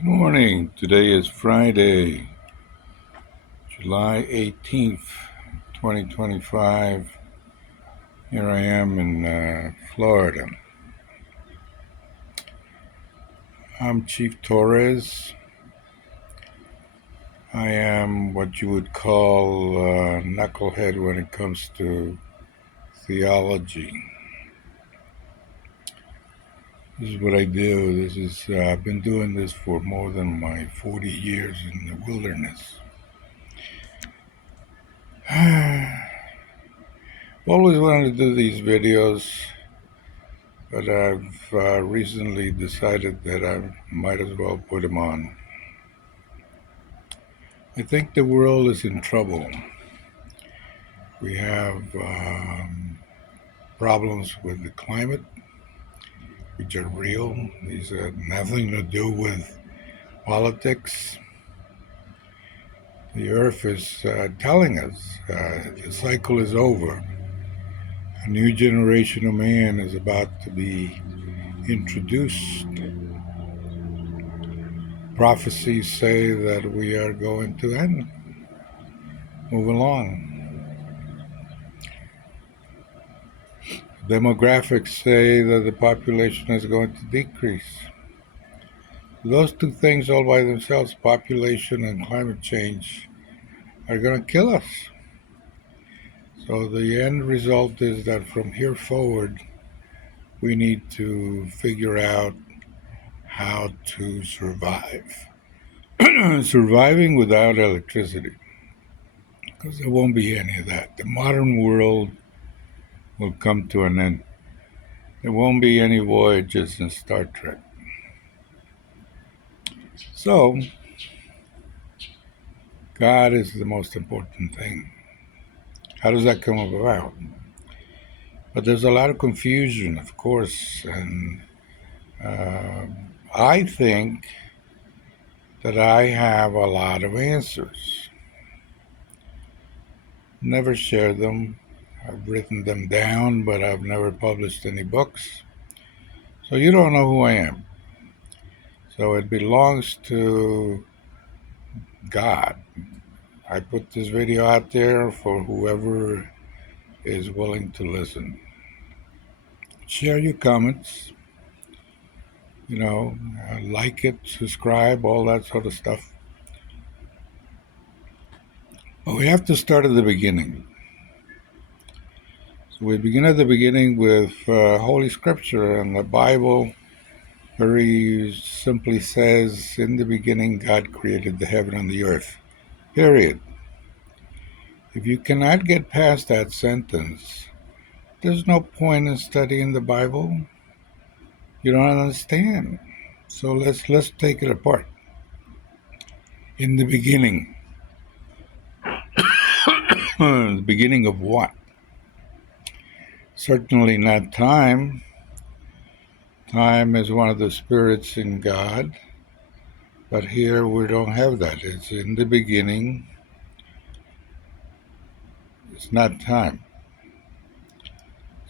Good morning. Today is Friday, July 18th, 2025. Here I am in Florida. I'm Chief Torres. I am what you would call a knucklehead when it comes to theology. This is what I do. I've been doing this for more than my 40 years in the wilderness. Always wanted to do these videos, but I've recently decided that I might as well put them on. I think the world is in trouble. We have problems with the climate, which are real. These have nothing to do with politics. The earth is telling us the cycle is over. A new generation of man is about to be introduced. Prophecies say that we are going to move along. Demographics say that the population is going to decrease. Those two things all by themselves, population and climate change, are going to kill us. So the end result is that from here forward, we need to figure out how to survive. Surviving without electricity, because there won't be any of that. The modern world will come to an end. There won't be any voyages in Star Trek. So, God is the most important thing. How does that come about? But there's a lot of confusion, of course, and I think that I have a lot of answers. Never share them. I've written them down, but I've never published any books. So you don't know who I am. So it belongs to God. I put this video out there for whoever is willing to listen. Share your comments, like it, subscribe, all that sort of stuff. But we have to start at the beginning. So we begin at the beginning with Holy Scripture, and the Bible very simply says, in the beginning God created the heaven and the earth, period. If you cannot get past that sentence, there's no point in studying the Bible. You don't understand. So let's take it apart. In the beginning. The beginning of what? Certainly not time. Time is one of the spirits in God. But here we don't have that. It's in the beginning. It's not time.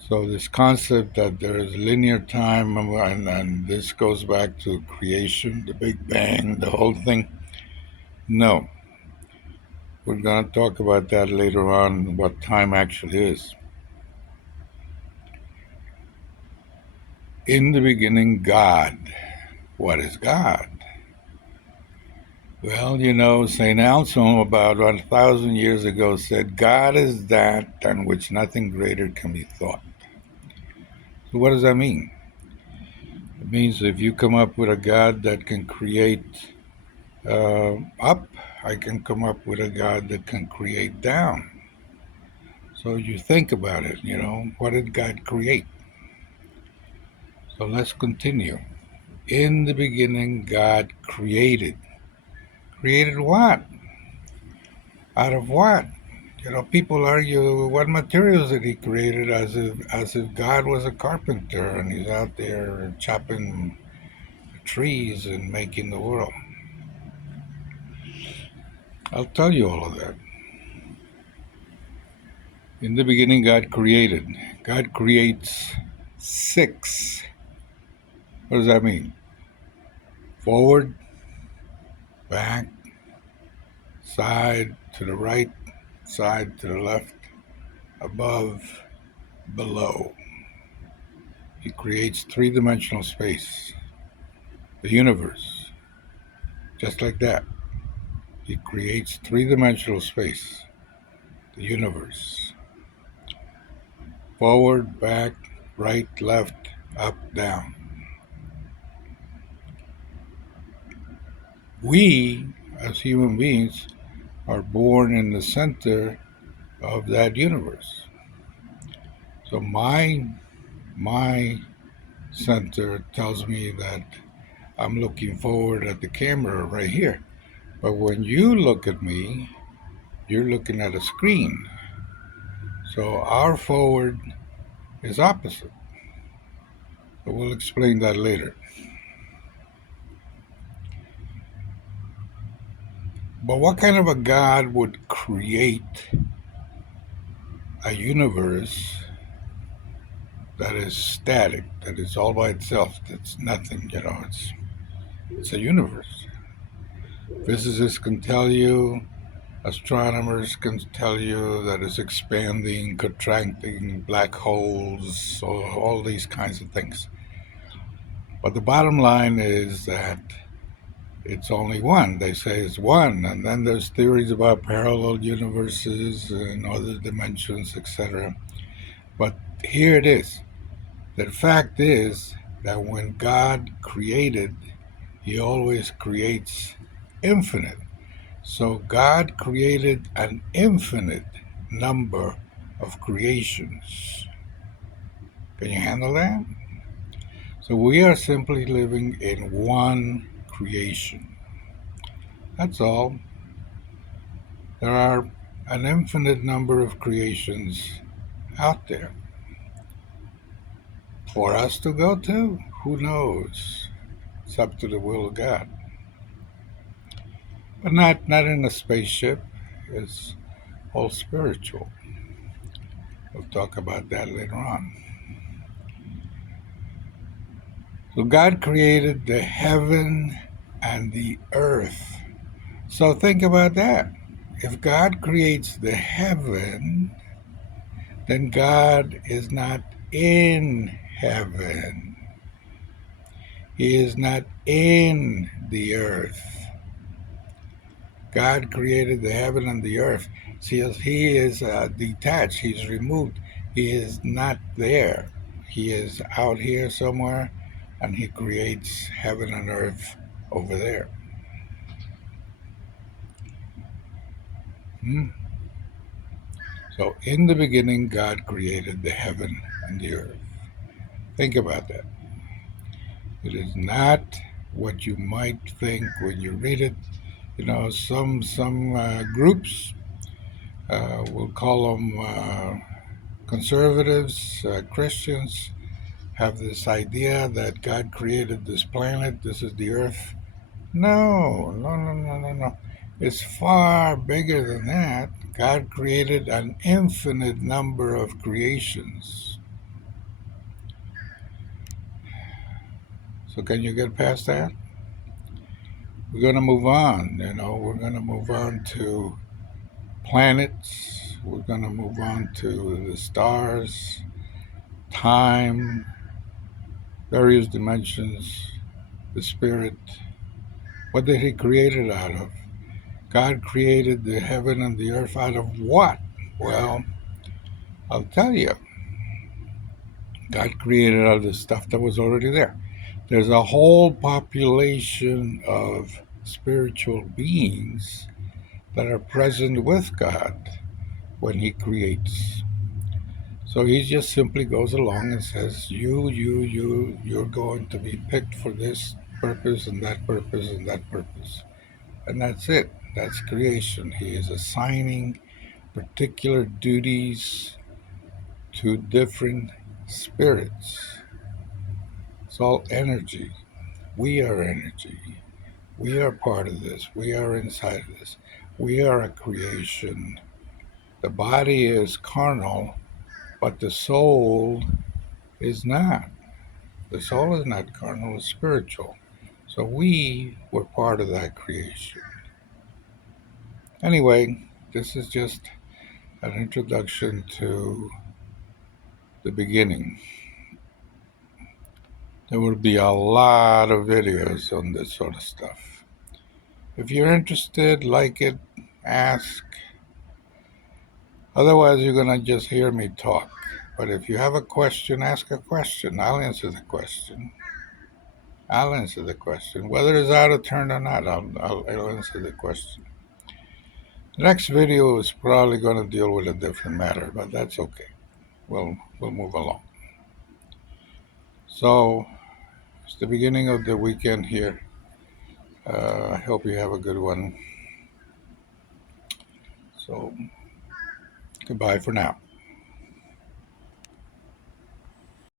So this concept that there is linear time, and this goes back to creation, the Big Bang, the whole thing. No. We're going to talk about that later on, what time actually is. In the beginning, God. What is God? Well, St. Anselm about 1,000 years ago said, God is that than which nothing greater can be thought. So what does that mean? It means if you come up with a God that can create up, I can come up with a God that can create down. So you think about it, what did God create? So let's continue. In the beginning, God created. Created what? Out of what? People argue what materials did he create as if God was a carpenter and he's out there chopping trees and making the world. I'll tell you all of that. In the beginning, God created. God creates 6. What does that mean? Forward, back, side to the right, side to the left, above, below. He creates three-dimensional space, the universe, just like that. He creates three-dimensional space, the universe. Forward, back, right, left, up, down. We, as human beings, are born in the center of that universe. So my center tells me that I'm looking forward at the camera right here. But when you look at me, you're looking at a screen. So our forward is opposite. But we'll explain that later. But what kind of a God would create a universe that is static, that is all by itself, that's nothing, it's a universe. Physicists can tell you, astronomers can tell you that it's expanding, contracting, black holes, all these kinds of things. But the bottom line is that it's only one. They say it's one, and then there's theories about parallel universes and other dimensions, etc. But here it is. The fact is that when God created, He always creates infinite. So God created an infinite number of creations. Can you handle that? So we are simply living in one creation. That's all. There are an infinite number of creations out there for us to go to. Who knows? It's up to the will of God. But not in a spaceship. It's all spiritual. We'll talk about that later on. So God created the heaven and the earth. So think about that. If God creates the heaven, then God is not in heaven. He is not in the earth. God created the heaven and the earth. See, He is detached. He's removed. He is not there. He is out here somewhere, and He creates heaven and earth over there. So in the beginning, God created the heaven and the earth. Think about that. It is not what you might think when you read it. Some groups, we'll call them conservatives, Christians, have this idea that God created this planet, this is the earth. No, no, no, no, no, no. It's far bigger than that. God created an infinite number of creations. So can you get past that? We're going to move on. We're going to move on to planets. We're going to move on to the stars, time, various dimensions, the spirit. What did He create it out of? God created the heaven and the earth out of what? Well, I'll tell you. God created out of the stuff that was already there. There's a whole population of spiritual beings that are present with God when He creates. So He just simply goes along and says, you're going to be picked for this purpose and that purpose and that purpose. And that's it. That's creation. He is assigning particular duties to different spirits. It's all energy. We are energy. We are part of this. We are inside of this. We are a creation. The body is carnal, but the soul is not. The soul is not carnal, it's spiritual. So we were part of that creation. Anyway, this is just an introduction to the beginning. There will be a lot of videos on this sort of stuff. If you're interested, like it, ask. Otherwise, you're going to just hear me talk. But if you have a question, ask a question. I'll answer the question. I'll answer the question. Whether it's out of turn or not, I'll answer the question. The next video is probably going to deal with a different matter, but that's okay. We'll move along. So, it's the beginning of the weekend here. I hope you have a good one. So, goodbye for now.